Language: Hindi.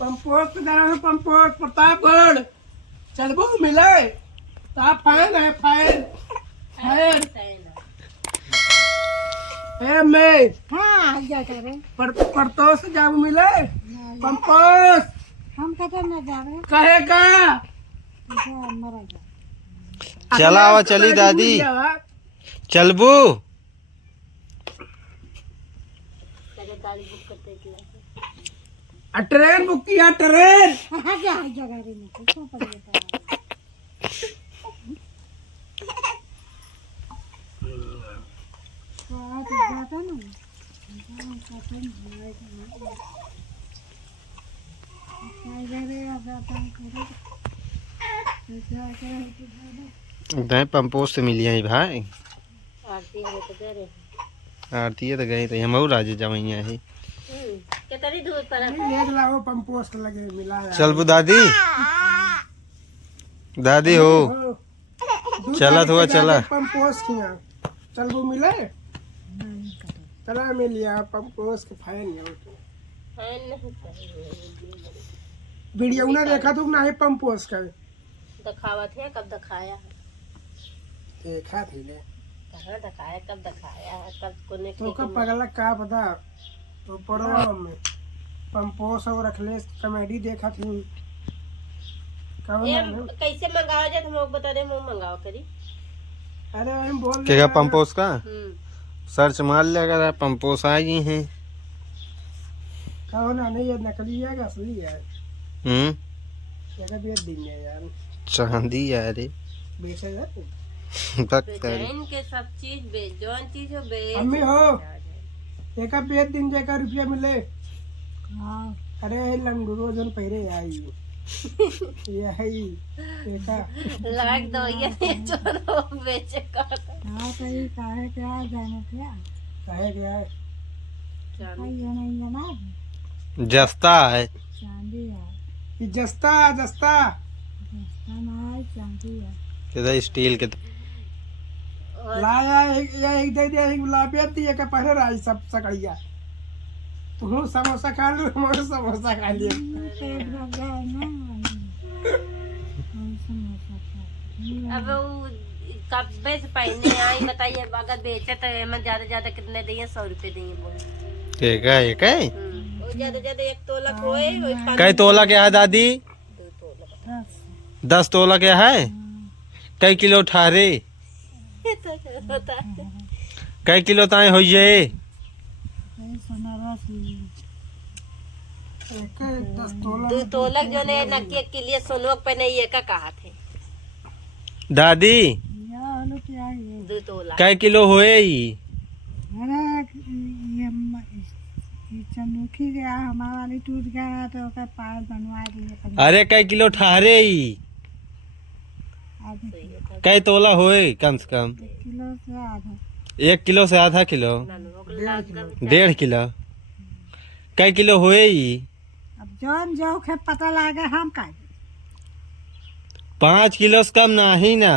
पंपोस्ट जाना पंपोस्ट प्रतापगढ़ चल वो मिले ता फाइन है फाइन फाइन ए मैं हाँ क्या करे परतोष जाब मिले पंपोस्ट हम कहते न जावे कहेगा मरा जा चला आवा चली दादी चलबू ट्रेन बुक किया ट्रेन हाँ क्या गाड़ी में क्यों पड़ गया जाता ना पंपोस्ट से मिली है भाई आरती है तो गई तो हम राजे जमैया है कितनी दूर पर ले लाओ पंपोस्ट लगे मिला चलबू दादी दादी हो चला हुआ चला पंपोस्ट किया चल वो मिले चला मिल लिया पंपोस्ट के फाइन वीडियो ना देखा तू ना ही पंपोस्ट का दिखावा थे कब दिखाया देखा थी ले कहाँ दिखाया कब दिखाया कब कोने तो कब पगला का पता तो पड़ो में पंपोस्ट और रखले कॉमेडी देखा थी कैसे मंगाओ जाए तुम लोग बता दे मुँह मंगाओ करी अरे हम बोल क्या पंपोस्ट का सर्च मार लिया अगर पंपोस्ट आई हैं कहो ना नहीं ये नकली है असली है जगह बेच देंगे यार चांदी यार बेचेगा इनके सब चीज बेच जो चीज हो बेच अम्मी हो एक बेच दिन जगह रुपया मिले हाँ अरे लंगूरो जन पहरे आई ये है देखा लाग दो ये चोरो बेचे का हाँ कहीं काहे क्या जाने क्या कहे गया है ये नहीं है ना जस्ता है चांदी है ये जस्ता जस्ता ना चांदी है किधर स्टील के लाया एक दे दिया एक गुलाबी दिया के पहले राज सब सकड़िया तू समोसा खा लू मैं समोसा खा लिया पेट भर गया ना अब वो कब्बे से पहने आई बताइए अगर बेचे तो मैं ज्यादा कितने दिए 100 रुपए दिए बोल एक है वो ज्यादा 1 तोला कोई कई तोला क्या है दादी 2 तोला 10 तोला क्या है कई किलो ठारे कई किलो ताए हो जाए 2 तोला जो ने नकी के लिए सोनोक पे नहीं का कहा थे दादी 2 तोला कई किलो होए अरे ये चंदूखी गया हमारा वाली टूट गया तो उसका पायल बनवा दिए अरे कई किलो ठारे कई तोला होए कम से कम 1 किलो से आधा 1 किलो से आधा किलो 1.5 किलो कई किलो होए अब जौन जो के पता लगे हम का 5 किलो से कम नहीं ना